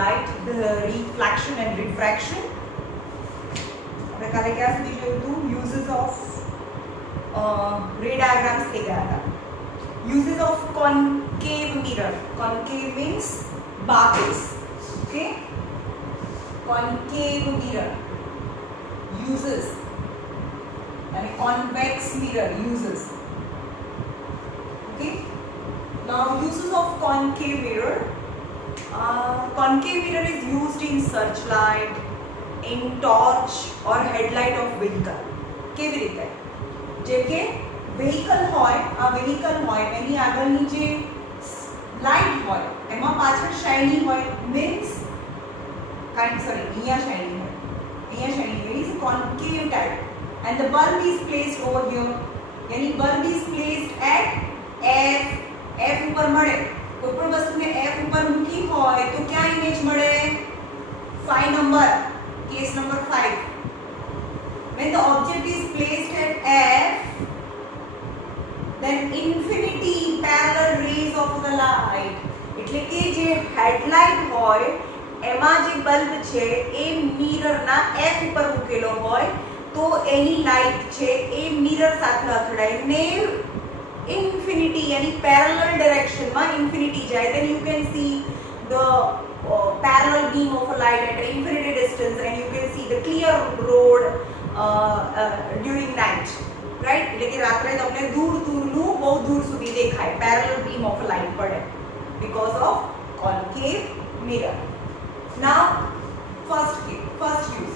light, the reflection and refraction. આપણે કાલે ક્યાં સુધી જોયું હતું? Uses of ray diagrams થઈ ગયા હતા. Uses of concave mirror. Concave means barcase. Okay? Concave mirror. Uses. And convex mirror. Uses. Okay? Now uses of concave mirror. Concave mirror is used in searchlight, in torch or headlight of vehicle. કેવી રીતે? જેમ કે vehicle હોય, આ vehicle હોય એની આગળની જે light હોય એમાં પાછળ શાઇનિંગ હોય means અહીંયા શાઇનિંગ હોય, is concave type and the bulb is placed over here. यानी bulb is placed at F ઉપર મળે. કોઈ પણ વસ્તુને F ઉપર મૂકી હોય તો ક્યાં ઇમેજ મળે? 5 number, case number 5. When the object is placed at F, then infinity parallel rays of the light, એટલે કે જે હેડલાઇટ હોય એમાં જે બલ્બ છે એ મિરરના F ઉપર મૂકેલો હોય તો એની લાઇટ છે એ મિરર સાથે અથડાઈને infinity यानी parallel direction માં infinity જાય, then you can see the parallel beam of a light at an infinity distance and you can see the clear road during night, right? એટલે કે રાત્રે તમને દૂરનું બહુ દૂર સુધી દેખાય, parallel beam of a light પડે because of concave mirror. Now first use.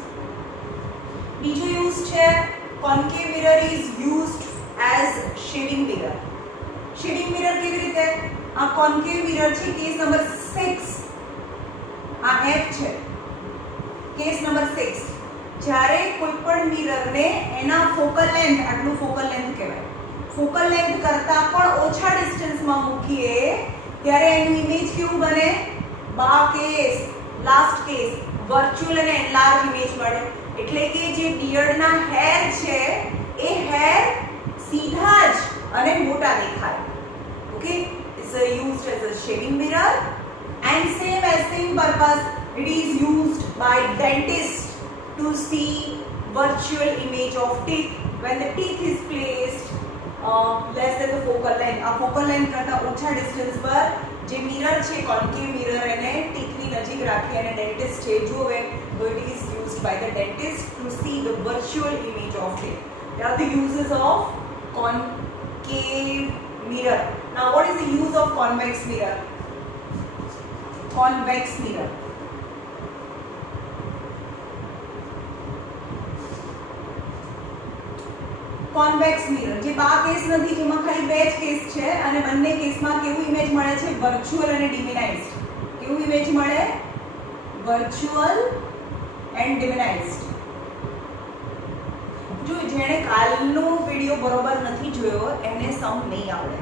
બીજો use છે concave mirror is used as shading mirror. Shading mirror કેવી રીતે? આ concave mirror છે, કેસ નંબર 6. આ F છે, કેસ નંબર 6. જ્યારે કોઈ પણ મિરરને એના ફોકલ લેન્થ, આટલું ફોકલ લેન્થ કહેવાય, ફોકલ લેન્થ કરતા પણ ઓછા ડિસ્ટન્સમાં મૂકીએ ત્યારે એનું ઇમેજ કેવું બને? કેસ લાસ્ટ કેસ વર્ચ્યુઅલ અને એનલાર્જ ઇમેજ મળે. એટલે કે જે બિયર્ડના હેર છે એ હેર સીધા જ અને મોટા દેખાય. Okay, it's used as a shading mirror and same purpose it is used by dentist to see virtual image of teeth when the teeth is placed less than the focal length. આ focal length કરતા ઓછા distance પર જે mirror છે concave mirror એને ટીથની નજીક રાખી અને dentist છે જોવે તો it is used by the dentist to see the virtual image of teeth. There are the uses of concave mirror. Now what is the use of convex mirror? Convex mirror. Convex mirror જે બા case નથી, જેમાં ખાલી બે જ case છે અને બંને કેસમાં કેવું ઇમેજ મળે છે? વર્ચ્યુઅલ અને ડિમિનાઇઝ્ડ. કેવું ઇમેજ મળે? Virtual and diminished. જો જેણે કાલનો વિડિયો બરોબર નથી જોયો એને સમ નહીં આવડે.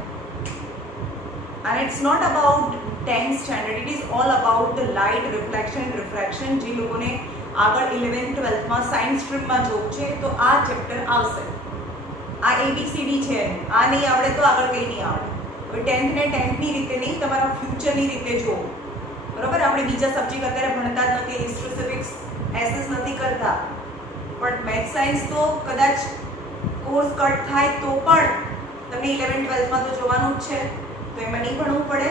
and it's not about 10th standard, it is all about the light reflection and refraction. જે લોકોને આગળ 11th 12th માં સાયન્સ સ્ટ્રીમમાં જોબ છે તો આ ચેપ્ટર આવશે. આ ABCD છે, આ નહીં આવડે તો આગળ કંઈ નહીં આવડે. હવે 10th ને 10th ની રીતે નહીં, તમારા ફ્યુચરની રીતે જુઓ, બરાબર? આપણે બીજા સબ્જેક્ટ અત્યારે ભણતા જ નથી, હિસ્ટ્રી સિવિક્સ એસએસ નથી કરતા, પણ મેથ્સ સાયન્સ તો કદાચ કોર્સ કટ થાય તો પણ તમને 11th 12th માં તો જોવાનું જ છે, તો એમાં નહીં ભણવું પડે,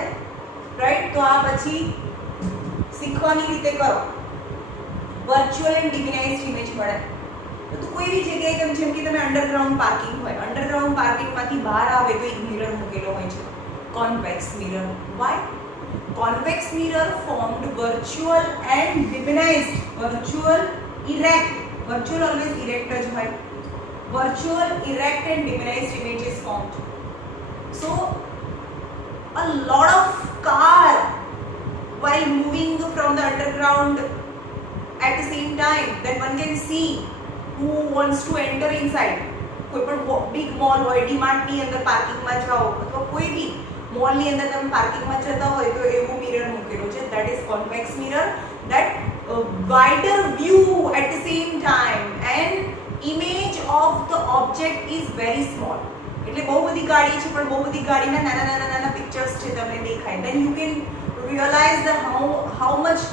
રાઈટ? તો આ પછી શીખવાની રીતે કરો. વર્ચ્યુઅલ એન્ડ ડિમિનાઇઝ્ડ ઇમેજ મળે તો કોઈ બી જગ્યાએ જેમ કે તમે અંડરગ્રાઉન્ડ પાર્કિંગ હોય, અંડરગ્રાઉન્ડ પાર્કિંગમાંથી બહાર આવે તો એક મિરર મૂકેલો હોય છે, convex mirror. Why? Convex mirror formed virtual and diminished. Virtual erect, virtual always erect જ હોય. Virtual erect and diminished image is formed. So a lot of car while moving from the underground at the same time, then one can see who wants to enter inside. કોઈ પણ big mall હોય, ડીમાર્ટ ની અંદર પાર્કિંગમાં જાઓ અથવા કોઈ B mall ની અંદર તમે પાર્કિંગમાં જતા હોય તો એવું મિરર મૂકેલું છે. that is convex mirror, that wider view at the same time and image of the object is very small. એટલે બહુ બધી ગાડી છે પણ બહુ બધી ગાડીના નાના નાના નાના પિક્ચર્સ છે તમને દેખાય. then you can realize that how much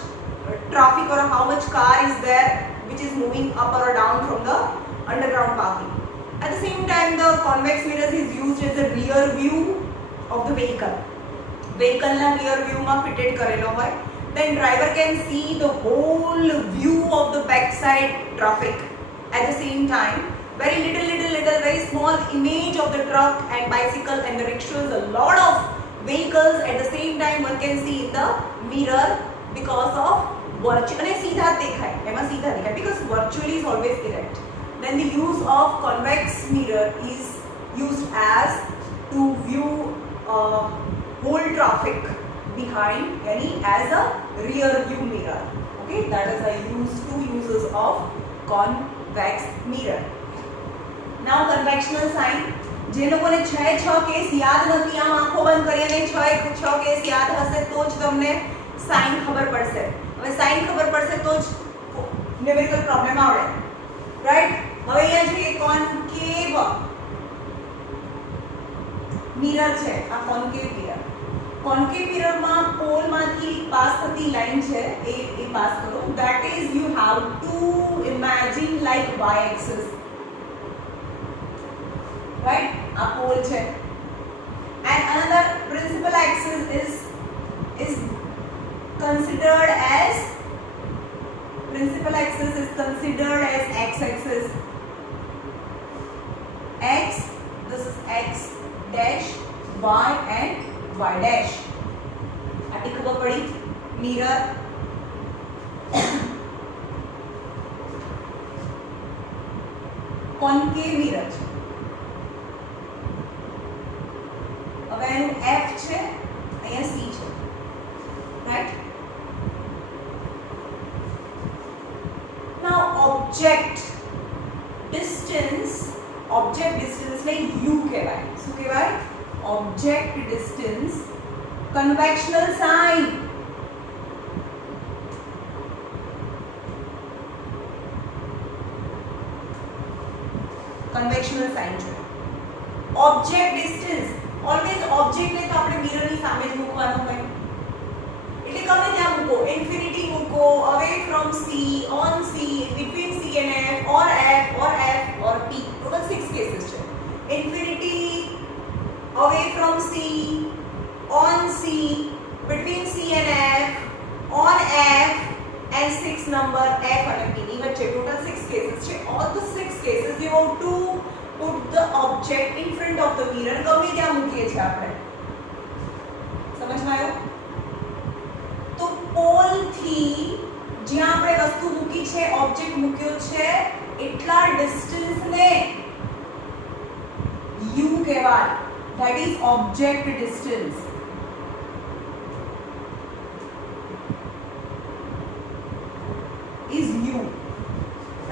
traffic or how much car is there which is moving up or down from the underground parking. At the same time, the convex mirrors is used as a rear view of the vehicle. Vehicle na rear view ma fitted karelo hoy. Then driver can see the whole view of the backside traffic. At the same time, very little, very small image of the truck and bicycle and the rickshaws. A lot of vehicles at the same time one can see in the mirror because of virtual. અને સીધા દેખાય, એમાં સીધા દેખાય because virtually is always erect. Then the use of convex mirror is used as to view whole traffic behind, yani as a rear view mirror. Okay, that is the two uses of convex mirror. Now convectional sign. જે લોકોને 6 case યાદ નથી, આમ આંખો બંધ કરી અને 6 case યાદ હશે તો જ તમને સાઇન ખબર પડશે. હવે સાઇન ખબર પડશે તો જ ન્યુમેરિકલ પ્રોબ્લેમ આવડે, રાઈટ? હવે અહીંયા જોઈએ કોન્કેવ મિરર છે, આ કોન્કેવ મિરર. કોન્કેવ મિરરમાં પોલમાંથી પાસ થતી લાઈન છે એ પાસ કરો. That is you have to imagine like Y axis, right? A pole check. And another principal axis is considered as x-axis. X, this is x dash, y and y dash. આટલી ખબર પડી? Mirror કોન્કેવ mirror છે. હવે એનું F છે, અહીંયા C છે, right? Now object distance ને U કહેવાય. શું કહેવાય? Object distance. Conventional sign. Conventional sign છે. ઓબ્જેક્ટ ડિસ્ટન્સ ઓલવેઝ ઓબ્જેક્ટને તો આપણે મિરરની સામે જ મૂકવાનું હોય, એટલે ગમે ત્યાં મૂકો. ઇન્ફિનિટી મૂકો, away from C, on C, between C and F, or F or P. Total 6 cases છે. Infinity, away from C, on C, between C and F, on F and 6 number F અને P ની વચ્ચે. Total 6 cases છે. All the 6 cases you have to put the object in front of the mirror. ગમે ત્યાં મૂકીએ છીએ આપણે. સમજમાં આવ્યું? તો પોલ થી જ્યાં આપણે વસ્તુ મૂકી છે, ઓબ્જેક્ટ મૂક્યો છે, એટલા ડિસ્ટન્સ ને U કહેવાય. That is object distance. Is U,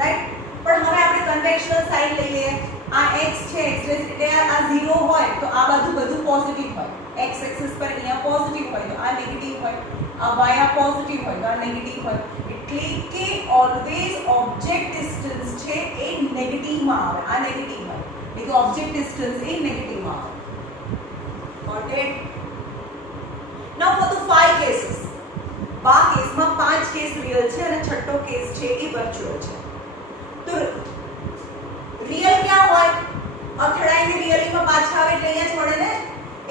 right? પણ હવે આપણે કન્વેક્શનલ સાઇન લઈ લઈએ. આ x છે, એટલે આ 0 હોય તો આ બધું પોઝિટિવ હોય. x એક્સિસ પર અહીંયા પોઝિટિવ હોય તો આ નેગેટિવ હોય, આ y આ પોઝિટિવ હોય તો આ નેગેટિવ હોય. એટલે કે ઓલવેઝ ઓબ્જેક્ટ ડિસ્ટન્સ છે એ નેગેટિવમાં આવે. આ નેગેટિવ હોય એટલે કે ઓબ્જેક્ટ ડિસ્ટન્સ એ નેગેટિવમાં આવે. Got it? Now for the 5 cases. આ કેસમાં 5 કેસ રિયલ છે અને છઠ્ઠો કેસ છે એ વર્ચ્યુઅલ છે. તો રિયલ ક્યાં હોય? અથડાઈને રિયલીમાં પાછા આવે એટલે અહીંયા જ મળે ને.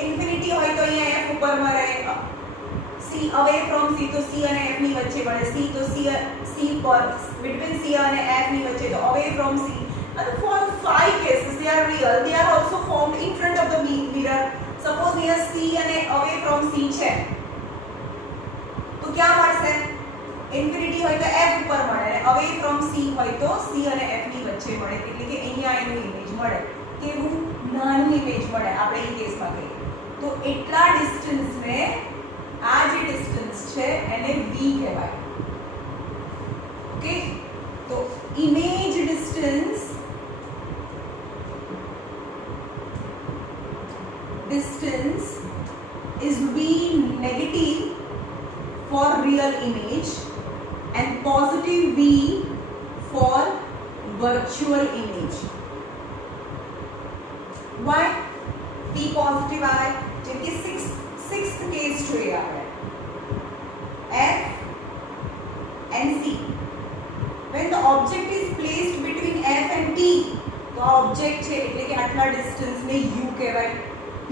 ઇન્ફિનિટી હોય તો અહીંયા F ઉપરમાં રહે. C અવે ફ્રોમ C તો C અને F ની વચ્ચે મળે. C તો C પર between C અને F ની વચ્ચે તો અવે from C. And for 5 cases they are real. They are also formed in front of the mirror. Suppose here C અને અવે ફ્રોમ C છે તો ક્યાં મળશે? ઇન્ફિનિટી હોય તો F ઉપર મળે અને અવે ફ્રોમ C હોય તો C અને F ની વચ્ચે મળે. એટલે કે અહીંયા એનું ઇમેજ મળે. કેવું? નાનું ઇમેજ મળે આપણે એ કેસમાં કહીએ તો. એટલા ડિસ્ટન્સને, આ જે ડિસ્ટન્સ છે એને V કહેવાય. ઓકે, તો image distance is V negative for real image and positive V for virtual image. Why V positive આવે? જેમ કે 6th કેસ જોઈએ આપણે. F and C. When the object is placed between F and T, તો આ object છે એટલે કે આટલા ડિસ્ટન્સ ને U કહેવાય.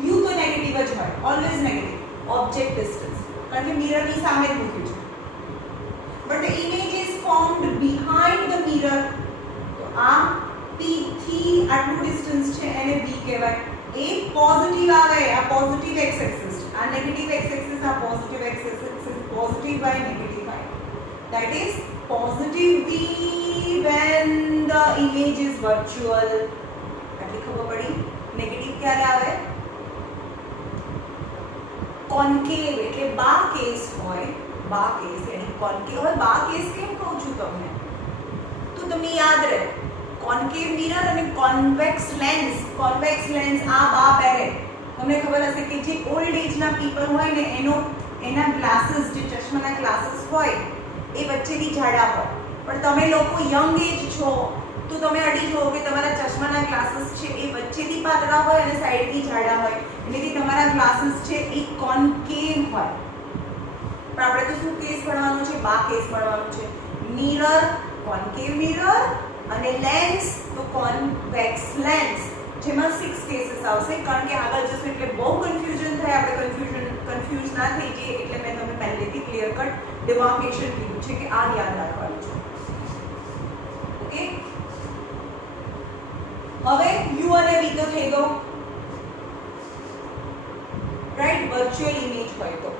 U તો નેગેટિવ જ હોય, ઓલવેઝ નેગેટિવ ઓબ્જેક્ટ ડિસ્ટન્સ, કારણ કે મિરર ની સામે જ મૂક્યું છે. But the image is formed behind the mirror. તો આ P થી આટલું ડિસ્ટન્સ છે એને B કહેવાય. એ પોઝિટિવ આવે, આ પોઝિટિવ x એક્સિસ, આ નેગેટિવ x એક્સિસ, આ positive x axis, positive y, negative y. That is positive V when the image is virtual. આટલી ખબર પડી. નેગેટિવ ક્યારે આવે? કોન્કેવ એટલે બા કેસ હોય, બા કેસ એટલે કોન્કેવ હોય. બા કેસ કેમ કહું છું તમને? તો તમને યાદ રહે કોન્કેવ મિરર અને કોન્વેક્સ લેન્સ. કોન્વેક્સ લેન્સ આ બા પહેરે. તમને ખબર હશે કે જે ઓલ્ડ એજના પીપલ હોય ને એના ગ્લાસીસ, જે ચશ્માના ગ્લાસીસ હોય એ વચ્ચેથી જાડા હોય. પણ તમે લોકો યંગ એજ છો તો તમે અડી જુઓ કે તમારા ચશ્માના ગ્લાસીસ છે એ વચ્ચેથી પાતળા હોય અને સાઈડથી જાડા હોય, એટલે કે તમારા ગ્લાસીસ છે એ કોન્કેવ હોય. પણ આપણે તો શું કેસ ભણવાનું છે? બા કેસ ભણવાનું છે. મિરર કોન્કેવ મિરર અને લેન્સ તો કોન્વેક્સ લેન્સ, જેમાં 6 કેસીસ આવશે. કારણ કે આગળ જશું એટલે બહુ કન્ફ્યુઝન થાય, આપણે કન્ફ્યુઝ ના થઈ જઈએ એટલે મેં તમને પહેલેથી ક્લિયર કટ ડિમાર્કેશન કીધું છે કે આ યાદ રાખવાનું છે. ઓકે, હવે U અને V તો થઈ ગયો, રાઈટ? વર્ચ્યુઅલ ઇમેજ હોય તો.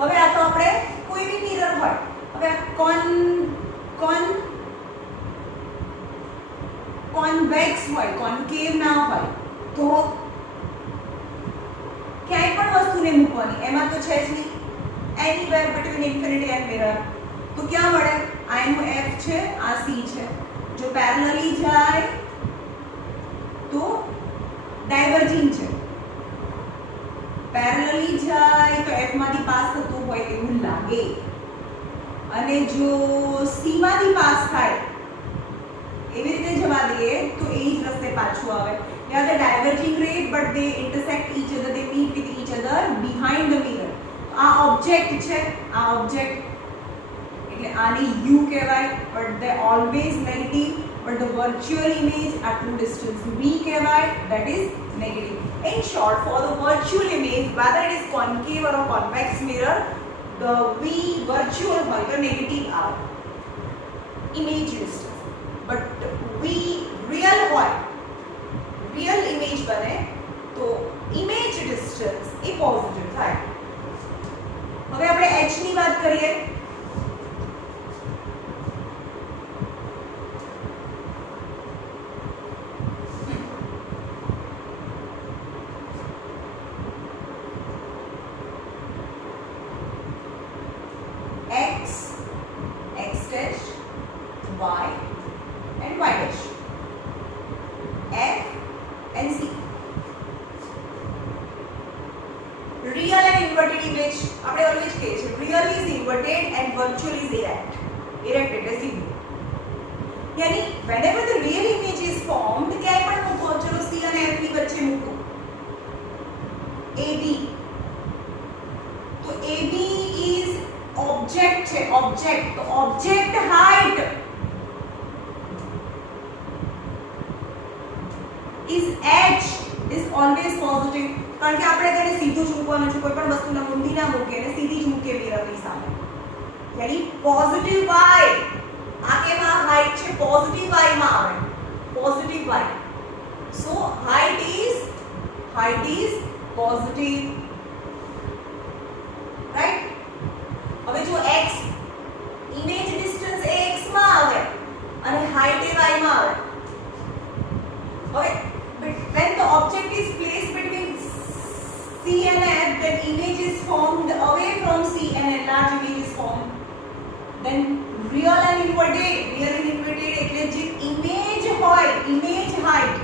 હવે આ તો આપણે કોઈ બી મિરર હોય. હવે આ કોન્વેક્સ હોય, કોન્કેવ ના હોય, તો ક્યાંય પણ વસ્તુને મૂકવાની, એમાં તો છે જ નહીં. Anywhere between infinity and mirror. તો ક્યાં મળે? આ એનું F છે, આ C છે. જો પેરેલલી જાય તો ડાયવર્જિંગ છે. પેરેલલી જાય તો F માંથી પાસ થતું હોય એવું લાગે, અને જો C માંથી પાસ થાય એવી રીતે જવા દઈએ તો એ જ રસ્તે પાછું આવે. They are the diverging ray but they intersect each other, they meet with each other behind the mirror. આ ઓબ્જેક્ટ છે, આ ઓબ્જેક્ટ એટલે આની U કહેવાય, but they always negative. But the virtual image આટલું distance V કહેવાય, that is negative. In short, for the virtual image, whether it is concave or a convex mirror, the V virtual હોય તો negative આવે, image distance. But V real હોય, real image બને તો image distance એ positive થાય. હવે આપણે H ની વાત કરીએ. X, X dash, Y and Y dash, F and C. Real and inverted image આપણે always કહીએ છીએ real is inverted and virtual is erect. Erect એટલે સીધું. यानी whenever the real image is formed, ક્યાંય પણ મૂકો, ચલો C અને F ની વચ્ચે મૂકો, AB. તો AB is object છે, object. તો object height is H is always positive. કારણ કે આપણે તેને સીધું જ મૂકવાનું છે, કોઈ પણ વસ્તુને ઊંધી ના મૂકે અને સીધી જ મૂકે મિરરની સામે. यानी પોઝિટિવ y, આ કેમાં હાઈટ છે? પોઝિટિવ y માં આવે, positive y. So height is positive, right? હવે જો x ઇમેજ ડિસ્ટન્સ એ x માં આવે અને હાઈટ એ y માં આવે. હવે when the object is placed between C and F, then image is formed away from C and a large image is formed. Then real and inverted એટલે જે image હોય, image height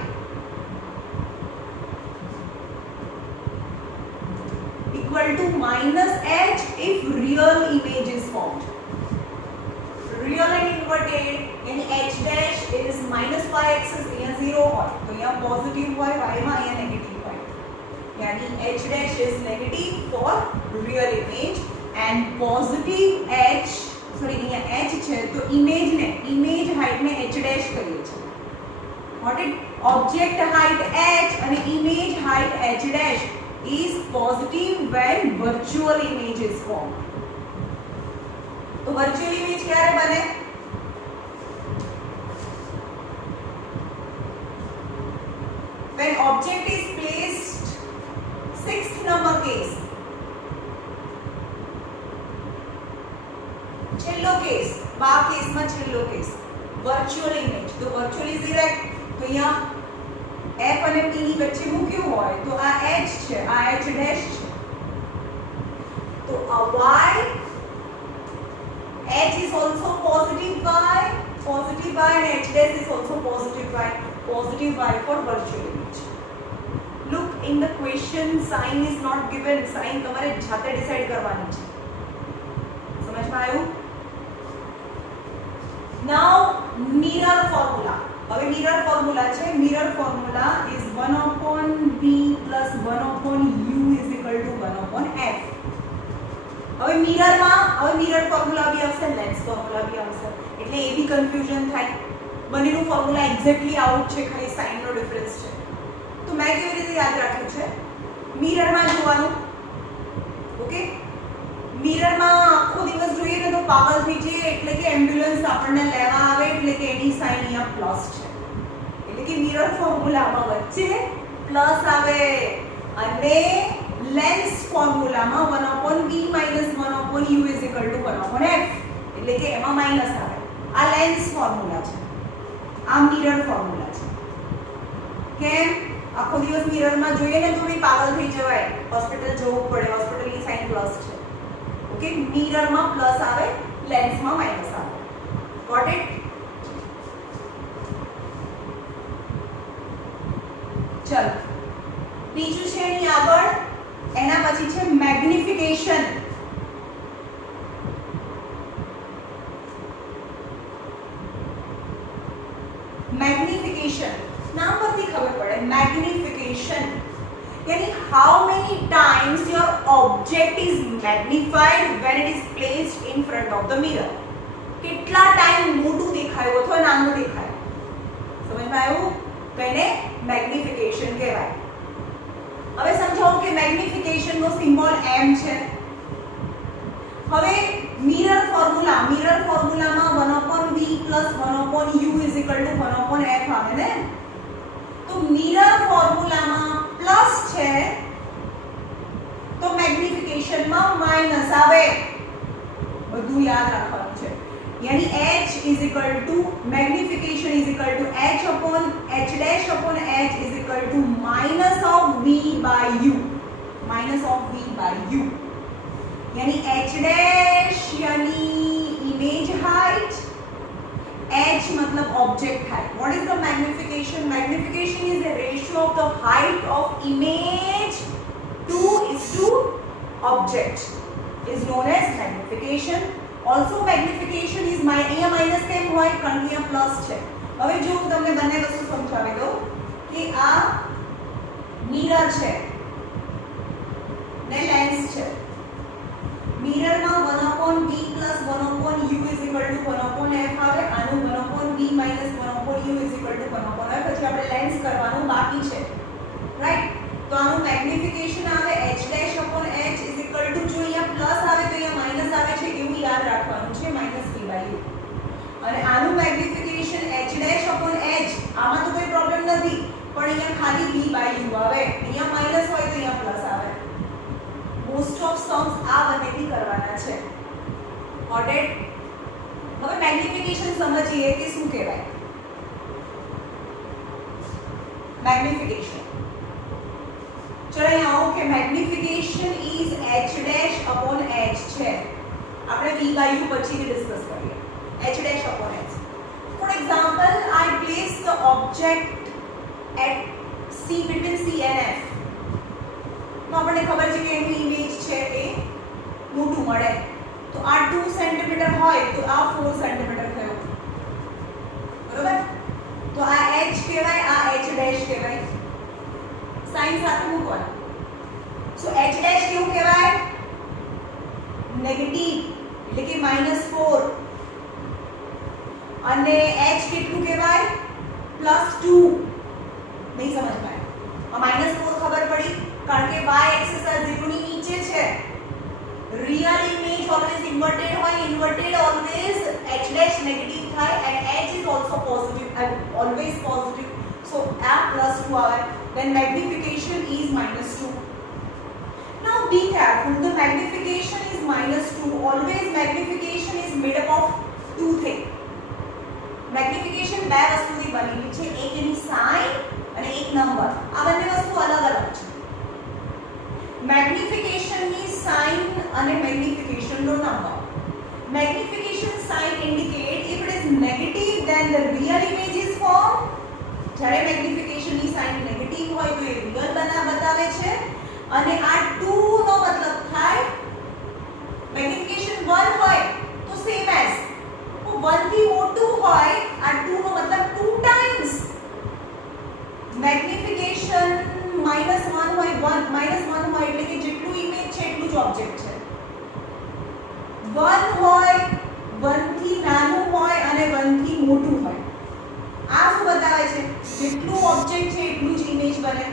equal to minus H if real image is formed. Real and inverted यानी H dash is minus y axis, यहाँ 0 હોય તો यहाँ positive હોય, y માં यहाँ negative હોય. यानी H dash is negative for real image and positive H sorry અહીંયા h છે તો ઇમેજ હાઈટને h ડેશ કહીએ છીએ. What it object height h અને image height h dash is positive when virtual image is formed. તો virtual image ક્યારે બને? When object is placed, sixth number case, છેલ્લો કેસ, બા કેસમાં છેલ્લો કેસ, વર્ચ્યુઅલ ઇમેજ. તો વર્ચ્યુઅલ ઇઝ ડિરેક્ટ, તો અહીંયા f અને p ની વચ્ચે મૂક્યું હોય તો આ h છે, આ h ડેશ છે. તો આ y h is also positive y and h dash is also positive y for virtual image. Look, in the question sign is not given, sign તમારે જાતે ડિસાઈડ કરવાની છે. સમજમાં આવ્યું? Now mirror formula. હવે મિરર ફોર્મ્યુલા છે. Mirror formula is 1/v plus 1/u is equal to 1/f. હવે mirror formula બી આવશે, લેન્સ ફોર્મ્યુલા બી આવશે, એટલે એ બી કન્ફ્યુઝન થાય. બંનેનું ફોર્મ્યુલા એક્ઝેક્ટલી આઉટ છે, ખાલી સાઇનનો ડિફરન્સ છે. તો મેં કેવી રીતે યાદ રાખ્યું છે? મિરરમાં જોવાનું. ઓકે, મિરરમાં આખો દિવસ જોઈએ ને તો પાગલ થઈ જઈએ, એટલે કે એમ્બ્યુલન્સ આપણને લેવા આવે, એટલે કે એની સાઇન અહીંયા પ્લસ છે, એટલે કે મિરર ફોર્મ્યુલામાં વચ્ચે પ્લસ આવે. અને lens ફોર્મ્યુલામાં 1/v minus 1/u is equal to 1/f, એટલે કે એમાં માઈનસ આવે. આ લેન્સ ફોર્મ્યુલા છે, આ મિરર ફોર્મ્યુલા છે. કેમ? આખો દિવસ મિરરમાં જોઈએ ને તો બી પાગલ થઈ જવાય, હોસ્પિટલ જવું પડે, હોસ્પિટલની સાઇન પ્લસ છે. ઓકે, મિરરમાં પ્લસ આવે, લેન્સમાં માઈનસ આવે. Got it? ચલો, બીજું છે એની આગળ, એના પછી છે મેગ્નિફિકેશન. મેગ્નિફિકેશન નામ પરથી ખબર પડે. મેગ્નિફિકેશન यानी how many times your object is magnified when it is placed in front of the mirror. કેટલા ટાઈમ મોટું દેખાયું અથવા નાનું દેખાય. સમજમાં આવ્યું? તો એને મેગ્નિફિકેશન કહેવાય. હવે સમજાવો કે મેગ્નિફિકેશન નો સિમ્બોલ m છે. હવે mirror ફોર્મ્યુલામાં 1/v plus 1/u is equal to 1/f આવે ને. તો મિરર ફોર્મ્યુલામાં પ્લસ છે તો મેગ્નિફિકેશનમાં માઈનસ આવે. બધું યાદ રાખવાનું છે. यानी h is equal to magnification is equal to h upon h dash upon h is equal to minus of v by u. यानी h dash यानी image height, h मतलब object height. What is the magnification? Magnification is the ratio of the height of image to object is known as magnification. Also magnification is અહીંયા minus કેમ હોય? કારણ કે અહીંયા plus છે. હવે જો હું તમને બંને વસ્તુ સમજાવી દઉં કે આ મિરર છે ને લેન્સ છે. મિરરમાં 1/v plus 1/u is equal to 1/f આવે. આનું 1/v minus 1/u is equal to 1/f. પછી આપણે લેન્સ કરવાનું બાકી છે, રાઈટ? તો આનું મેગ્નિફિકેશન આવે h dash upon h is equal to, જો અહીંયા પ્લસ આવે તો અહીંયા માઈનસ આવે છે એવું યાદ રાખવાનું છે, minus v by u. અને આનું magnification h dash upon h, આમાં તો કોઈ પ્રોબ્લેમ નથી, પણ અહીંયા ખાલી v by u આવે. અહીંયા માઈનસ હોય તો અહીંયા પ્લસ આવે. મોસ્ટ ઓફ સમ્સ આ બંનેથી કરવાના છે. Got it? હવે મેગ્નિફિકેશન સમજીએ કે શું કહેવાય. મેગ્નિફિકેશન, ચલો અહીંયા આવો કે magnification is h dash upon h છે. આપણે v by u પછીથી ડિસ્કસ કરીએ. h dash upon h. For example, I place the object at c between c and f. તો આપણને ખબર છે કે એનું ઇમેજ છે એ મોટું મળે. તો આ 2 સેન્ટીમીટર હોય તો આ 4 સેન્ટીમીટર થયું, બરોબર? તો આ h કહેવાય, આ h dash કહેવાય. સાઇન સાથે મૂકવાનું. સો h dash કેવું કહેવાય? નેગેટિવ. એટલે કે -4 અને h કેટલું કહેવાય +2 નહીં સમજ પાય -4 ખબર પડી કારણ કે y એક્સિસ આ 0 ની નીચે છે real image always inverted હોય inverted always h dash negative થાય and h is also positive and always positive so a +2 આવે then magnification is -2 now be careful the magnification is -2 always magnification is made up of two things magnification બે વસ્તુથી બનેલી છે એક એની sign અને એક number આ બંને વસ્તુ અલગ અલગ છે magnification ની sign અને magnification no number magnification sign indicate if it is negative then the real image is formed જ્યારે magnification ની sign negative હોય તો એ real બતાવે છે અને આ 2 નો મતલબ થાય magnification 1 હોય તો same as તો 1 થી મોટું હોય આ 2 નો મતલબ 2 times magnification -1 હોય 1 હોય એટલે કે જેટલું ઇમેજ છે એટલું જ ઓબ્જેક્ટ છે 1 હોય 1 થી નાનું હોય અને 1 થી મોટું હોય આ શું બતાવે છે જેટલું ઓબ્જેક્ટ છે એટલું જ ઇમેજ બને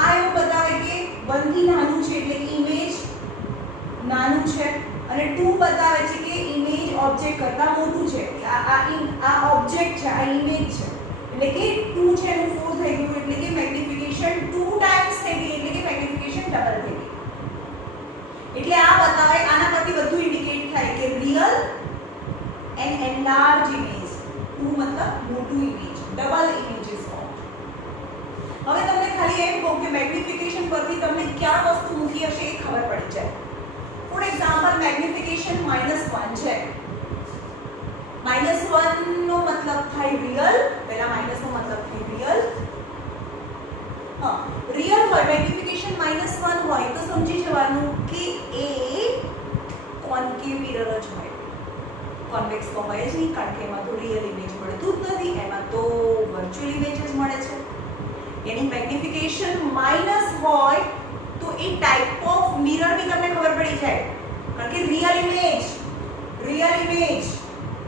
આ એવું બતાવે કે 1 થી નાનું છે એટલે કે ઇમેજ નાનું છે અને 2 બતાવે છે કે ઇમેજ ઓબ્જેક્ટ કરતા મોટું છે આ ઓબ્જેક્ટ છે આ ઇમેજ છે એટલે કે 2 છે એનું 4 થઈ ગયું એટલે કે મેગ્નિફિકેશન 2 ટાઈમ્સ થઈ ગઈ એટલે કે મેગ્નિફિકેશન ડબલ થઈ ગઈ એટલે આ બતાવે આના પરથી બધું ઇન્ડિકેટ થાય કે રિયલ એન્ડ એનલાર્જ ઇમેજ 2 મતલબ મોટું ઇમેજ ડબલ ઇમેજીસ ફોર્મ હવે તમને ખાલી એમ કહું કે મેગ્નિફિકેશન પરથી તમને ક્યાં વસ્તુ મૂકી હશે એ ખબર પડી જાય ફોર એક્ઝામ્પલ મેગ્નિફિકેશન -1 છે -1 નો મતલબ થાય રિયલ પહેલા માઈનસ નો મતલબ થાય રિયલ રિયલ હોય મેગ્નિફિકેશન -1 હોય તો સમજી જવાનું કે એ કોન્કેવ મિરર જ હોય કોન્વેક્સ તો હોય જ નહીં કારણ કે એમાં તો રિયલ ઇમેજ મળતું જ નથી એમાં તો વર્ચ્યુઅલ ઇમેજ જ મળે છે એની મેગ્નિફિકેશન માઇનસ હોય તો એ ટાઈપ ઓફ મિરર ની તમને ખબર પડી જાય કારણ કે રિયલ ઇમેજ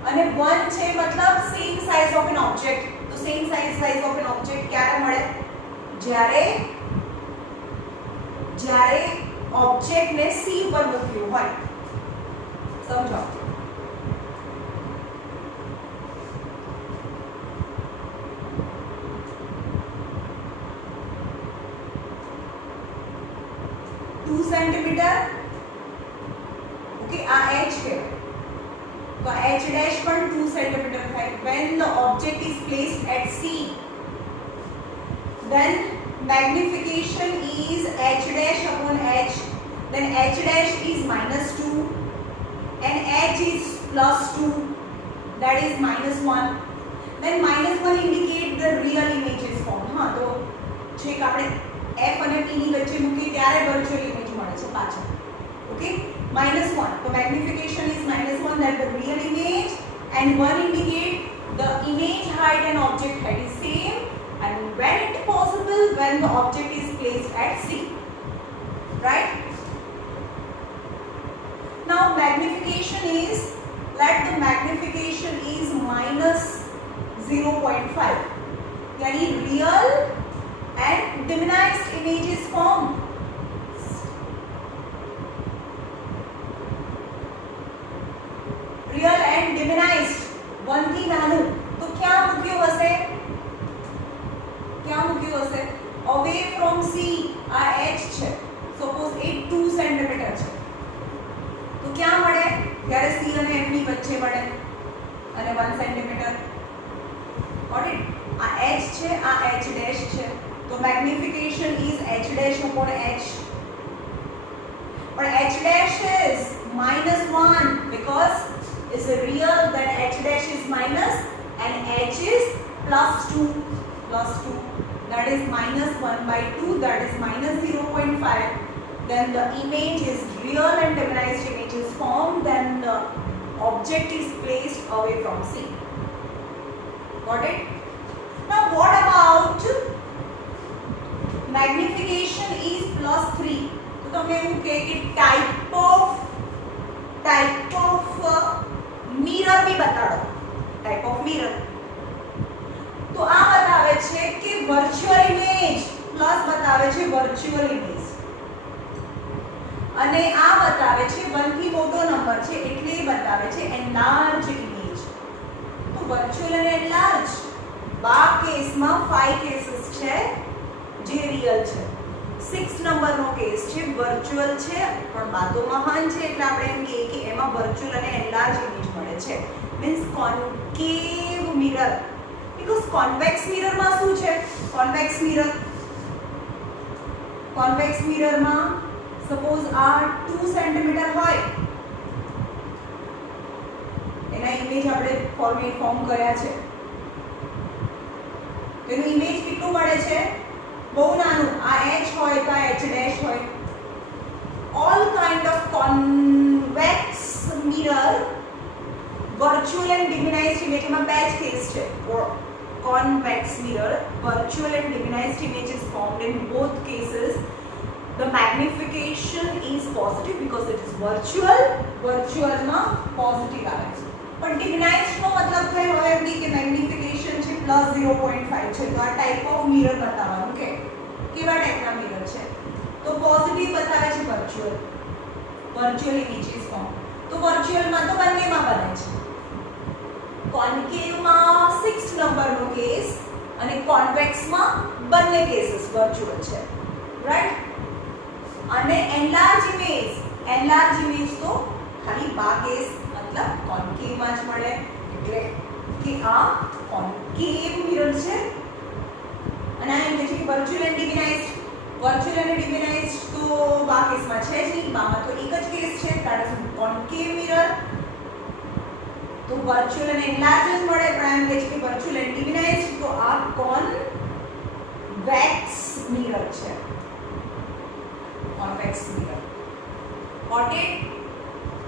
અને 1 છે મતલબ same size of an object તો same size of an object ક્યારે મળે જ્યારે ઓબ્જેક્ટ ને સી ઉપર મૂક્યું હોય સમજો સેન્ટીમીટર ઓકે આ h છે તો h dash પણ 2 સેન્ટીમીટર થાય when the object is placed at c then magnification is h dash upon h then h dash is -2 and h is +2 that is -1 then -1 indicate the real image is formed હા તો છેક આપણે f અને p ની વચ્ચે મૂકી ત્યારે virtual image મળે છે પાછળ okay -1 so magnification is -1 that the real image and 1 indicate the image height and object height is same and when it possible when the object is placed at c right now magnification is let the magnification is -0.5 yani real and diminished image is formed real and diminished 1 થી નાનું તો ક્યાં મૂક્યું હશે away from c આ h છે suppose એ 2 centimetre છે તો ક્યાં મળે ત્યારે c અને f ની વચ્ચે મળે અને 1 સેન્ટીમીટર ગોટ ઇટ આ h છે આ h ડેશ છે તો magnification is h dash upon h but h dash is -1 because is real then h dash is minus and h is +2 that is -1/2 that is -0.5 then the image is real and diminished image is formed then the object is placed away from c got it now what about magnification is +3 તો તમે એવું કહે કે type of mirror બી બતાડો, type of mirror. તો આ બતાવે છે કે વર્ચ્યુઅલ ઇમેજ પ્લસ બતાવે છે વર્ચ્યુઅલ ઇમેજ, અને આ બતાવે છે 1 થી મોટો નંબર છે એટલે બતાવે છે એનલાર્જ ઇમેજ. તો વર્ચ્યુઅલ અને એનલાર્જ બા કેસમાં 5 કેસીસ છે જે રિયલ છે. 6 નંબરનો કેસ છે વર્ચ્યુઅલ છે પણ બા તો મહાન છે એટલે આપણે એમ કહીએ કે એમાં વર્ચ્યુઅલ અને એનલાર્જ ઇમેજ મળે છે, મીન્સ કોન્કેવ મિરર. બીકોઝ કોન્વેક્સ મિરરમાં શું છે? કોન્વેક્સ મિરરમાં સપોઝ આ 2 સેન્ટીમીટર હોય, એના ઇમેજ આપણે ફોર્મ કર્યા છે, તો એનું ઇમેજ કેટલું મળે છે? બહુ નાનું. આ h હોય તો આ h ડેશ હોય. All kind of convex mirror, virtual and diminished image, એમાં બે જ કેસ છે. convex mirror, virtual and diminished image is formed in both cases. The magnification is positive because it is virtual. virtual માં positive આવે છે, પણ diminished નો મતલબ થાય હવે એમ કે magnification છે +0.5 છે, તો આ ટાઈપ ઓફ મિરર બતાવવાનું કે કેવા ટાઈપના મિરર છે. તો પોઝિટિવ બતાવે છે વર્ચ્યુઅલ ઇમેજ ઇઝ ફોર્મ. તો વર્ચ્યુઅલમાં તો બંનેમાં બને છે. કોન્કેવમાં 6 નંબરનો કેસ અને કોન્વેક્સમાં બંને કેસીસ વર્ચ્યુઅલ છે, રાઈટ. અને એનલાર્જ ઇમેજ તો ખાલી બા કેસ મતલબ કોન્કેવમાં જ મળે, એટલે કે આ કોન્કેવ મિરર છે. અને આ એમ કે છે કે વર્ચ્યુઅલ અને ડિમ્યુનાઇઝ્ડ તો બા કેસમાં છે જ નહીં, બામાં તો એક જ કેસ છે, ધેટ ઇઝ કોન્કેવ મિરર. તો વર્ચ્યુઅલ અને એનલાર્જ જ મળે, પણ એમ કે છે કે વર્ચ્યુઅલ અને ડિમ્યુનાઇઝ્ડ તો આ કોન્વેક્સ મિરર છે. Convex mirror. Got it?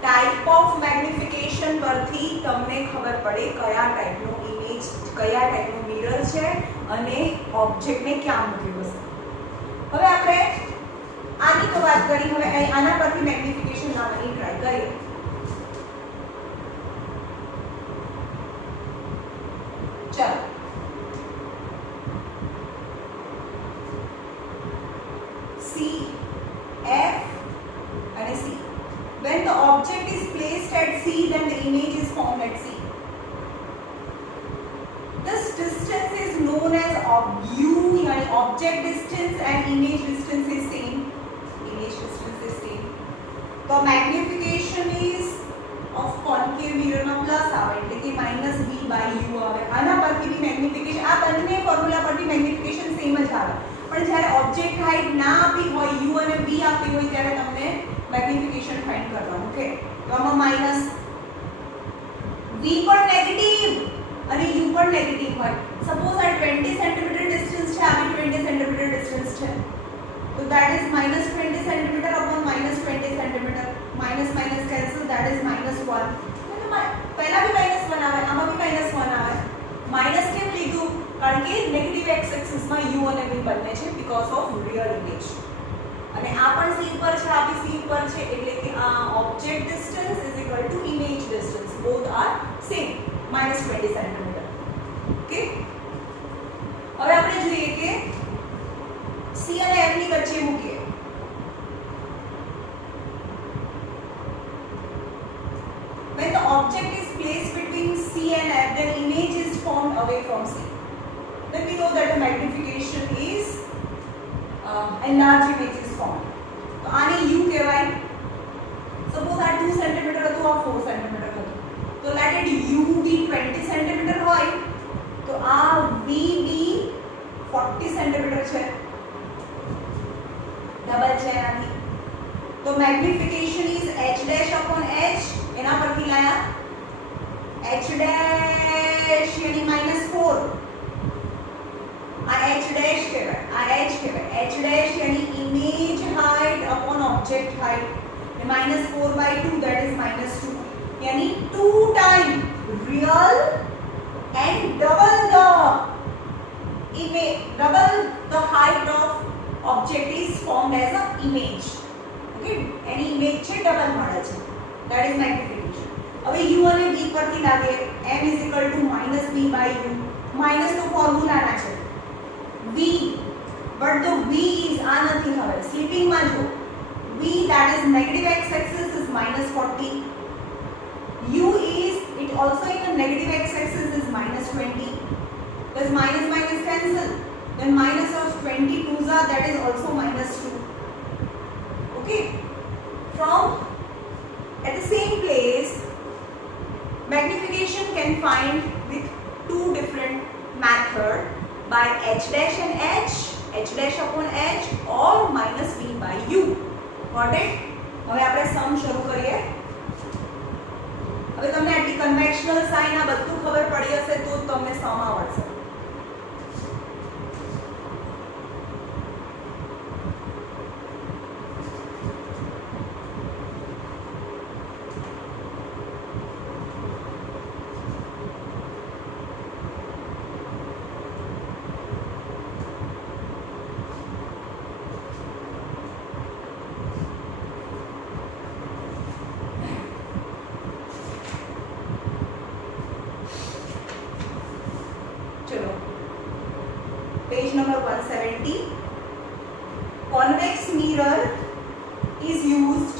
Type of magnification પરથી તમને ખબર પડે કયા ટાઈપનો ઇમેજ, કયા ટાઈપનો મિરર છે અને ઓબ્જેક્ટને ક્યાં મૂક્યું હશે. હવે આપણે આની તો વાત કરી, હવે આના પરથી મેગ્નિફિકેશન લાવવાની ટ્રાય કરીએ. ચલો, C, F and C. When the object is placed at C, then the image is formed at C. This distance is known as U, yani object distance, and image distance is same. So magnification is of concave mirror માં plus આવે એટલે કે -b/u આવે. આના પરથી બી magnification, આ બંને formula પરથી મેગ્નિફિકેશન સેમ જ આવે, પણ જ્યારે ઓબ્જેક્ટ હાઇટ ના આપી હોય, u અને b આપી હોય, ત્યારે તમને મેગ્નિફિકેશન ફાઇન્ડ કરવાનું. ઓકે, તો આમાં માઈનસ v પણ નેગેટિવ અને u પણ નેગેટિવ હોય. સપોઝ આ 20 સેન્ટીમીટર ડિસ્ટન્સ છે, આ બી 20 સેન્ટીમીટર ડિસ્ટન્સ છે, તો that is -20 centimetre upon -20 centimetre, minus minus cancel, that is -1. તો પહેલા બી -1 આવે, આમાં બી -1 આવે. માઇનસ કેમ લીધું? કારણ કે નેગેટિવ x એક્સિસ માં u અને v બંને છે બીકોઝ ઓફ રિયલ ઇમેજ. અને આ પણ c પર છે, આ બી c પર છે, એટલે કે આ object distance is equal to image distance, both are same, -20 centimetre. Okay, હવે આપણે જોઈએ કે c અને f ની વચ્ચે મૂકીએ. When the object is placed between C and F, then image is formed away from C. Then we know that the magnification is enlarged image is formed. તો આને U કહેવાય. સપોઝ આ 2 centimetre હતું, આ 4 centimetre હતું, તો let it U be 20 centimetre હોય, તો આ V be 40 સેન્ટીમીટર છે, ડબલ છે એનાથી. તો magnification is h dash upon h, એના પરથી લાયા h dash યાની -4. આ h dash કહેવાય, આ h કહેવાય. h dash યાની image height upon object height, -4/2, that is -2, यानी 2 times real and double the height of object is formed as a image. Okay, any image છે ડબલ મળે છે, that is magnification. હવે u અને v પરથી લાગે m = -v/u. Minus તો ફોર્મ્યુલાના છે v, but the v is આ નથી, હવે સ્લીપિંગ માં જો v that is negative x axis is -40, u is it also in the negative x axis is -20, plus minus minus cancel, then minus of 22s are that is also -2. Okay, from at the same place magnification can find with two different method, by h dash and h dash upon h or -v/u. Got it? હવે આપણે સમ શરૂ કરીએ. હવે તમને આટલી conventional sign આ બધું ખબર પડી હશે તો તમને સમ આવડશે. Page number 170. Convex mirror is used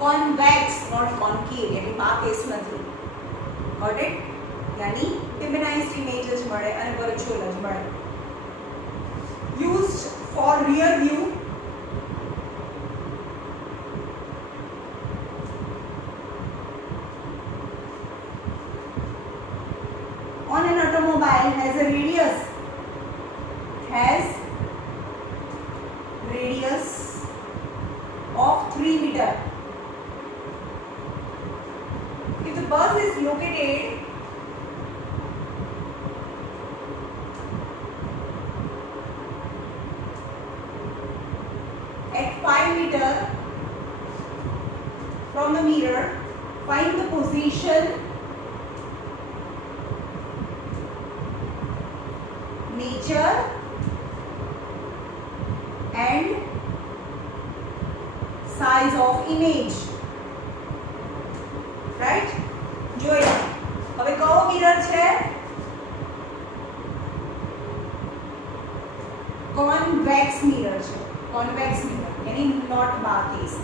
convex, not concave, यानी આ કેસ નથી. Got it? यानी feminized images મળે અને virtual જ મળે. Used for rear view, on an automobile has a radius of 3 meter. If the bus is located at 5 meter from the mirror, find the position, nature and size of image. Right? જોઈ હવે કયો mirror છે? convex mirror છે. convex mirror यानी not bar case,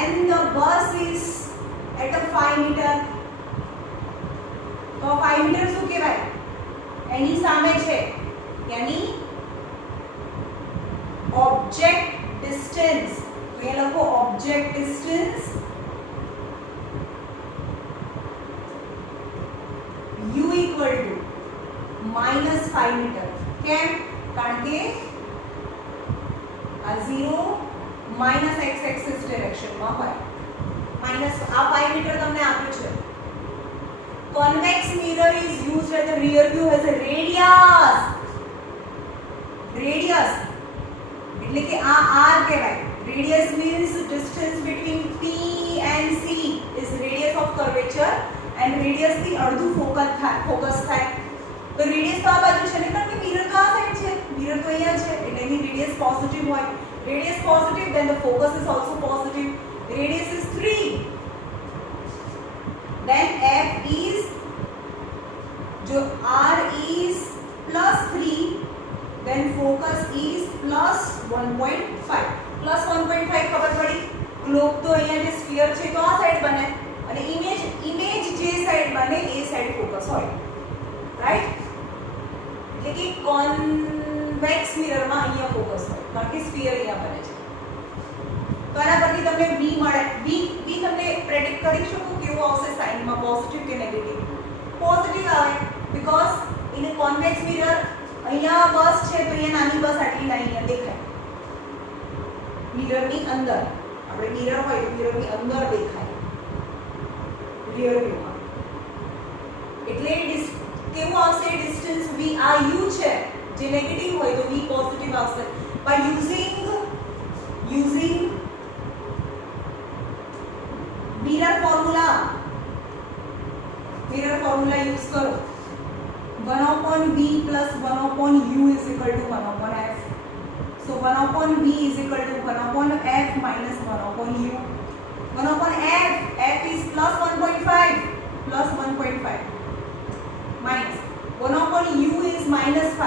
and the bus is at a 5 meter. તો 5 meter શું કહેવાય? એની સામે છે, यानी ऑब्जेक्ट डिस्टेंस. तो ये लखो object distance u equal to -5 metre. કેમ? કારણ કે આ 0 -x एक्सिस डायरेक्शन માં હોય. માઈનસ આ 5 મીટર તમને આપ્યું છે. convex mirror is used where the rear view has a radius. Radius એટલે કે આ r કહેવાય. Radius means distance between p and c is radius of curvature, and radius થી અડધું ફોકસ થાય. તો રેડિયસ તો આ બાજુ છે ને, કારણ કે મિરર તો આ સાઈડ છે, મિરર તો અહીંયા છે, એટલે એની રેડિયસ પોઝિટિવ હોય. Radius positive, then the focus is also positive. Radius is 3, then f is जो r is +3, then focus is +1.5. +1.5 ખબર પડી. ગ્લોબ તો અહીંયા જે સ્ફિયર છે તો આ સાઈડ બને, અને ઇમેજ જે સાઈડ બને એ સાઈડ ફોકસ હોય. રાઈટ? એટલે કે કોન્વેક્સ મિરરમાં અહીંયા ફોકસ હોય, કારણ કે સ્ફિયર અહીંયા બને છે. તો આના પરથી તમને v મળે. v તમને પ્રેડિક્ટ કરી શકો કેવું આવશે સાઇનમાં, પોઝિટિવ કે નેગેટિવ? પોઝિટિવ આવે, because in a convex mirror અહીંયા બસ છે તો અહીંયા નાની બસ આટલી નાની દેખાય. મિરરની અંદર, આપણે મિરર હોય તો મિરરની અંદર દેખાય રિયર વ્યૂમાં. એટલે કેવું આવશે ડિસ્ટન્સ v? આ u છે જે નેગેટિવ હોય તો v પોઝિટિવ આવશે. By using mirror formula use કરો. 1/v + 1/u = 1/f. So 1 upon v is equal to 1 upon f minus 1 upon u. 1 upon f is plus 1.5 minus 1 upon u is minus 5.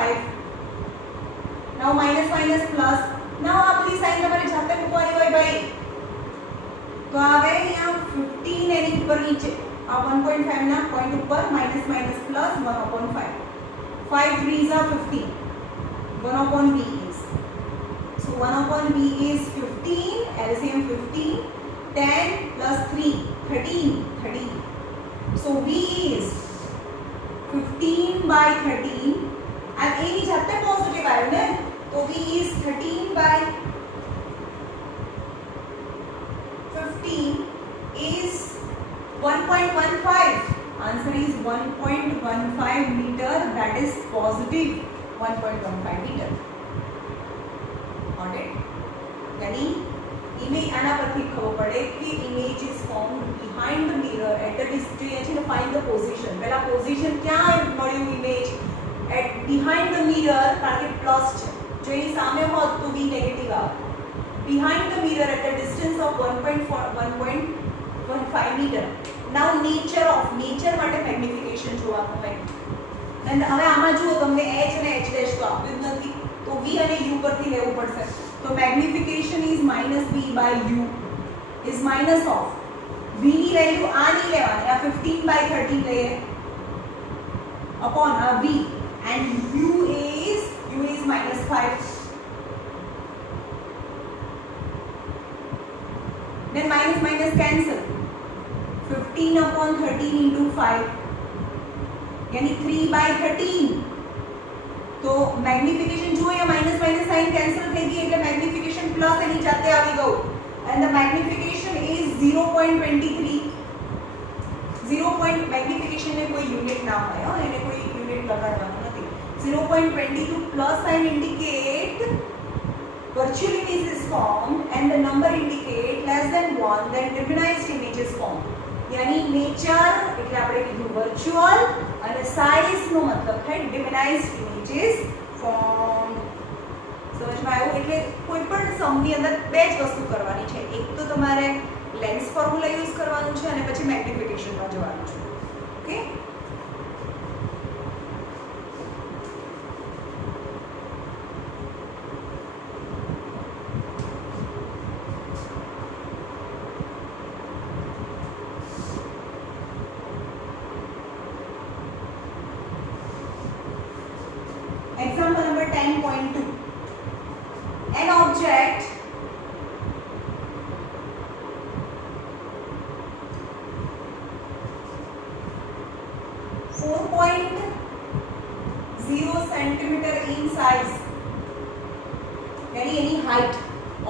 Now minus minus plus. Now આ બધી sine તમારે જાતે મૂકવાની હોય ભાઈ. તો આવે અહીંયા 15 એની ઉપર નીચે આ 1.5 ના પોઈન્ટ ઉપર minus minus plus 1 upon 5. 5 3s are 15. 1 upon v is. So 1 upon v is 15, LCM 15, 10 plus 3, 13. So v is 15 by 13 and a ની જાતે પોઝિટિવ આવ્યું ને, તો v is 13 by 15 is 1.15. Answer is 1.15 meter. That is positive 1.15 meter. Got it? यानी image आना परથી ખબર પડે કે image is formed behind the mirror at the distance. To find the position. પહેલા position ક્યાં મળ્યું image at behind the mirror કારણ કે પ્લસ છે. જો એની સામે હોત તો v નેગેટિવ આવે. Behind the mirror at a distance of 1.15 meter. Now nature માટે magnification જોવાનું હોય. અને હવે આમાં જુઓ તમને h અને h ડેશ તો આપ્યું જ નથી, તો v અને u પરથી લેવું પડશે. તો magnification is minus v by u is minus of v ની વેલ્યુ આ નહીં લેવાની, આ 15 by 13 લઈએ upon a v and u is minus 5. Then minus minus cancel. 15 upon 13 into 5 यानी 3 by 13. तो मैग्निफिकेशन जो है माइनस माइनस साइन कैंसिल થઈ ગઈ એટલે मैग्निफिकेशन प्लस એની જાતે આવી ગયું and the magnification is 0.23. 0. Magnification ने कोई यूनिट ना હોય હો, એને કોઈ યુનિટ લગાડવાનું નથી. 0.22 plus sign indicate virtual image is formed and the number indicate less than 1, then divinized image is formed. यानी नेचर એટલે આપણે કીધું વર્ચ્યુઅલ અને સાઇઝ નો મતલબ થાય divinized images formed. સમજમાં આવ્યું? એટલે કોઈ પણ સમની અંદર બે જ વસ્તુ કરવાની છે. એક તો તમારે લેન્સ ફોર્મ્યુલા યુઝ કરવાનું છે અને પછી મેગ્નિફિકેશનમાં જવાનું છે. Okay, example number 10.2. An object centimeter in size, यानी any height,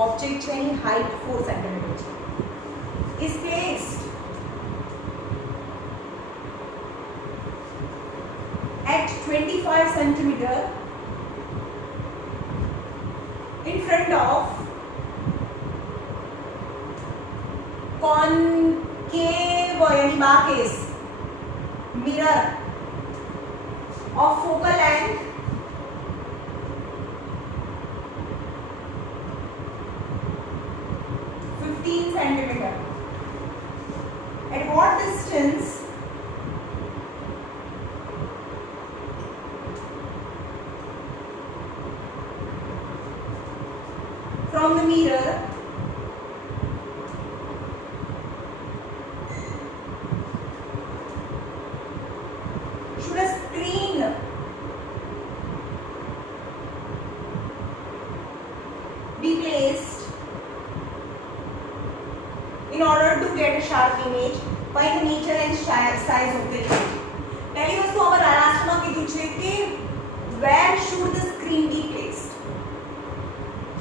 object છે એની height 4 centimeter છે, is placed at 25 centimeter in front of concave यानी बाकेस mirror of focal length 15 centimeter. At what distance from the mirror should a screen be placed in order to get a sharp image? Find the nature and size of the image. पहली वस्तु हमारा last में कीधुं छे कि where should the screen be placed?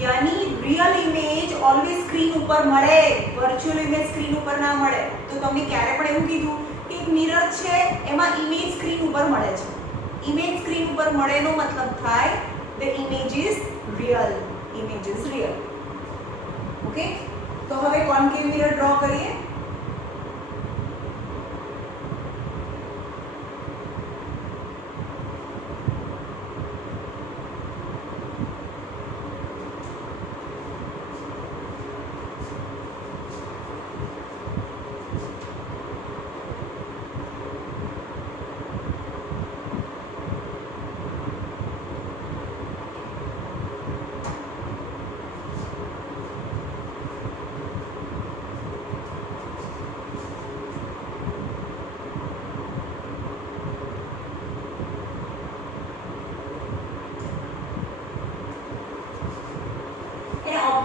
यानी real image always screen ऊपर મળે, વર્ચ્યુઅલ ઇમેજ સ્ક્રીન ઉપર ના મળે. તો તમને ક્યારે પણ એવું કીધું કે એક મિરર છે એમાં ઇમેજ સ્ક્રીન ઉપર મળે છે. ઇમેજ સ્ક્રીન ઉપર મળેનો મતલબ થાય the image is real. Image is real. Okay, તો હવે કોન્કેવ મિરર ડ્રો કરીએ.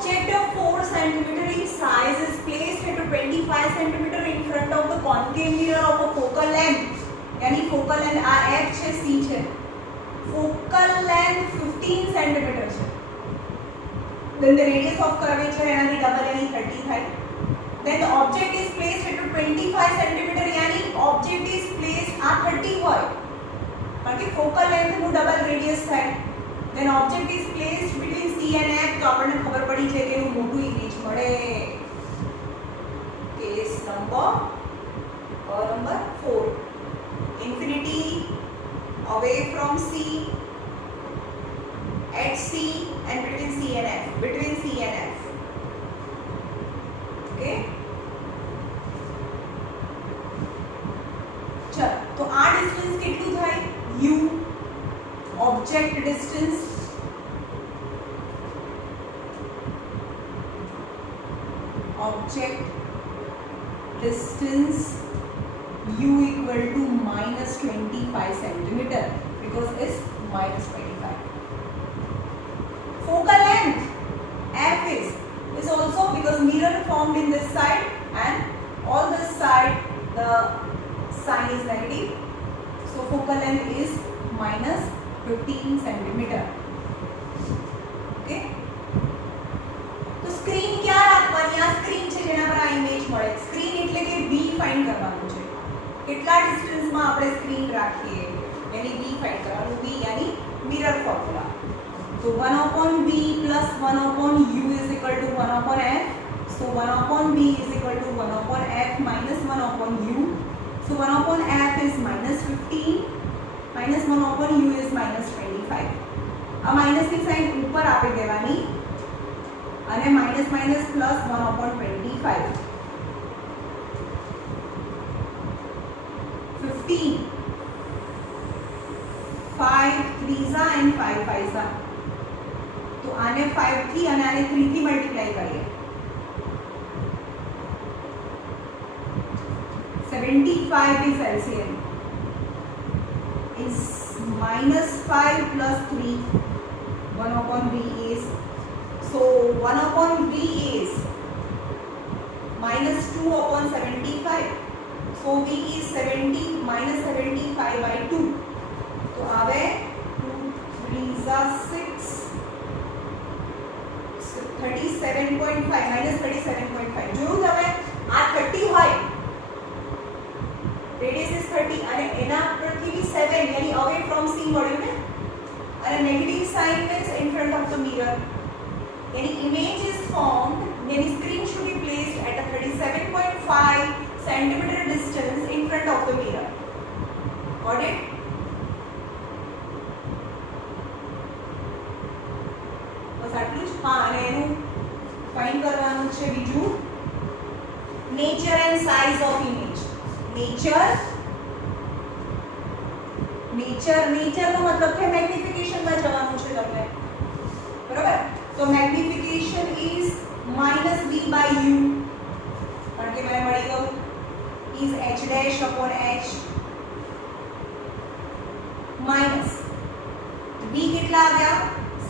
object of 4 centimeter in size is placed at a 25 centimeter in front of the concave mirror of a focal length, यानी focal length आ f છે c છે, focal length 15 centimeter છે, then the radius of curvature એનાથી double એની 30 થાય, then the object is placed at a 25 centimeter यानी object is placed આ 30 હોય કારણ કે focal length નું ડબલ radius થાય, then object is placed between C and F તો આપણને ખબર પડી છે કે એનું મોટું ઇમેજ મળે. Case number 4, infinity away from C, at C and between C and F, between C and F. Okay, चल तो आ डिस्टेंस કેટલું થાય u, object distance u equal to minus 25 centimeter because it's minus 25. Focal length f is also because mirror formed in this side and all this side the sign is negative, so focal length is minus 15 centimeter. Okay, तो screen क्या રાખવાની, આ screen છે જેના પર આ image મળે. Screen એટલે કે v ફાઇન્ડ કરવાનું છે, કેટલા ડિસ્ટન્સ માં આપણે સ્ક્રીન રાખીએ એની v ફાઇન્ડ કરવાનું. v यानी મિરર ફોર્મ્યુલા, તો 1/v plus 1/u is equal to 1/f, so 1/v is equal to 1/f minus 1/u, so 1/f is minus 15 minus 1/u is minus 25. આ માઇનસ ની sign ઉપર આપી દેવાની અને minus minus plus 1/25. 15 5 3s and 5 5s, તો આને 5 થી અને આને 3 થી મલ્ટીપ્લાય કરીએ, 75 is LCM, is minus 5 plus 3, 1/v is, so 1/v is minus 2/75, so v is 70 minus 75 by 2, तो आवे 2 3s are 6, 37.5 minus 37.5. જોયું તમે આ 30 હોય, radius is 30 અને એના પરથી બી 7 यानी away from C મળ્યું ને, અને negative sign means in front of the mirror, यानी image is formed, यानी screen should be placed at a 37.5 centimeter distance in front of the mirror. Got it? બસ આટલું જ. હા, અને એનું ફાઇન્ડ કરવાનું છે બીજું, nature and size of image. Nature નો મતલબ છે મેગ્નિફિકેશન માં જવાનું છે તમને, બરાબર? તો magnification is -v by u, કારણ કે મને મળી ગયું is h dash upon h minus v કેટલા આવ્યા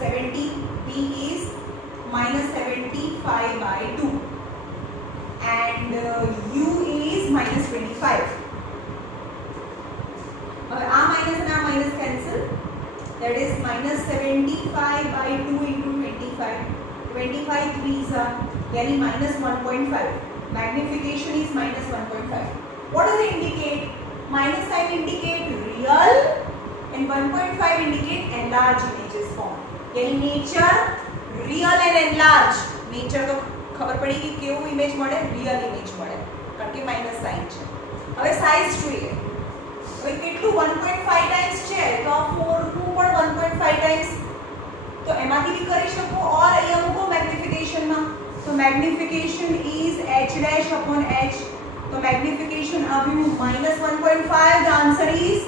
70, v is minus 75 by 2 and u is minus 25. હવે આ માઈનસ અને આ minus cancel, that is minus 75 by 2 into 25, 25 3s are यानी minus 1.5. Magnification is minus 1.5. What does it indicate? Minus sign indicate real and 1.5 indicate enlarged images form. यानी nature, real and enlarged. Nature तो ખબર પડી કે કેવું image મળે, real image મળે, કારણ કે માઈનસ સાઇન છે. હવે સાઇઝ જોઈએ, હવે કેટલું 1.5 ટાઈમ્સ છે તો આ 4 નું પણ 1.5 ટાઈમ્સ, તો એમાંથી બી કરી શકો ઓર અહીંયા મૂકો મેગ્નિફિકેશન માં, તો magnification is h dash upon h, તો મેગ્નિફિકેશન આવ્યું -1.5. The answer is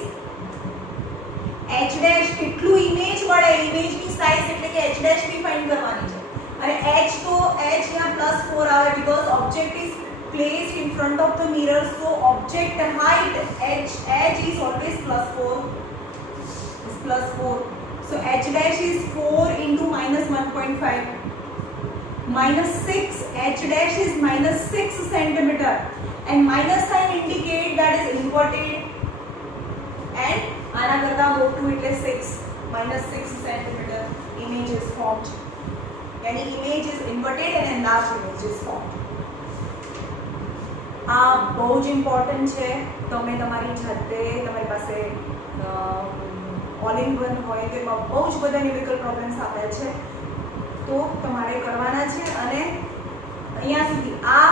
h dash કેટલું ઇમેજ મળે, ઇમેજની સાઇઝ એટલે કે h dash બી ફાઇન્ડ કરવાની છે, અને h તો h यहाँ +4 આવે because object is placed in front of the mirror, so object height h is always +4, is +4, so h dash is 4 into -1.5, -6, h dash is -6 centimeter, and minus sign indicate that is inverted, and આના કરતા મોટું એટલે 6 -6 centimeter image is formed, यानी image is inverted and enlarged image is formed. આ બહુ જ important છે. તમે તમારી જાતે તમારી પાસે ઓલ ઇન વન હોય તો એમાં બહુ જ બધા ન્યુમેરિકલ પ્રોબ્લેમ્સ આપ્યા છે, તો તમારે કરવાના છે. અને અહીંયા સુધી આ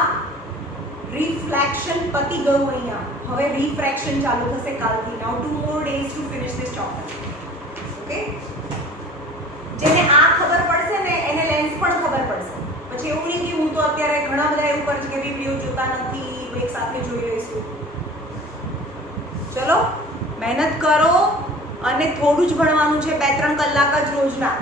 રિફ્લેક્શન પતી ગયું. અહીંયા હવે રિફ્રેક્શન ચાલુ થશે કાલથી. નાઉ 2 more days to finish this chapter. Okay, જેને આ ખબર પડશે ને એને લેન્સ પણ ખબર પડશે. પછી એવું નહીં કે હું તો અત્યારે ઘણા બધા એવું કરે છે કે વિડીયો જોતા નથી, એક સાથે જોઈ લઈશું. ચલો મહેનત કરો, અને થોડું જ ભણવાનું છે, 2-3 કલાક જ રોજના.